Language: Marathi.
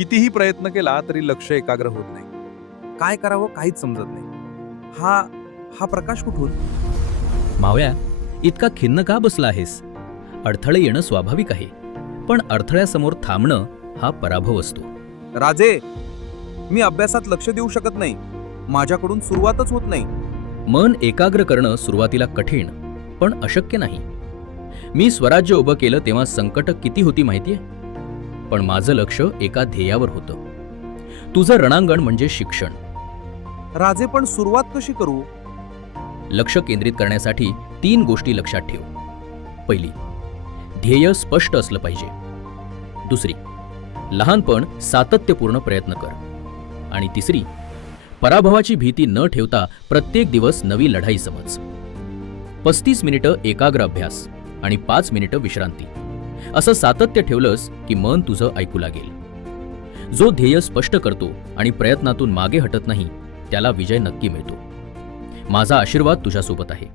कितीही प्रयत्न केला तरी लक्ष एकाग्र होत नाही. काय करावं काहीच समजत नाही. हा हा प्रकाश कुठून? मावळ्या, इतका खिन्न का बसला आहेस? अडथळे येणं स्वाभाविक आहे, पण अडथळ्यासमोर थांबणं हा पराभव असतो. राजे, मी अभ्यासात लक्ष देऊ शकत नाही. माझ्याकडून सुरुवातच होत नाही. मन एकाग्र करणं सुरुवातीला कठीण पण अशक्य नाही. मी स्वराज्य उभं केलं तेव्हा संकट किती होती माहितीये, पण माझं लक्ष एका ध्येयावर होतं. तुझं रणांगण म्हणजे शिक्षण. राजे, पण सुरुवात कशी करू? लक्ष केंद्रित करण्यासाठी 3 गोष्टी लक्षात ठेव. पहिली, ध्येय स्पष्ट असलं पाहिजे. दुसरी, लहानपण सातत्यपूर्ण प्रयत्न कर. आणि तिसरी, पराभवाची भीती न ठेवता प्रत्येक दिवस नवी लढाई समज. 35 मिनिटं एकाग्र अभ्यास आणि 5 मिनिटं विश्रांती, असं सातत्य ठेवलंस की मन तुझं ऐकू लागेल. जो ध्येय स्पष्ट करतो आणि प्रयत्नातून मागे हटत नाही त्याला विजय नक्की मिळतो. माझा आशीर्वाद तुझ्यासोबत आहे.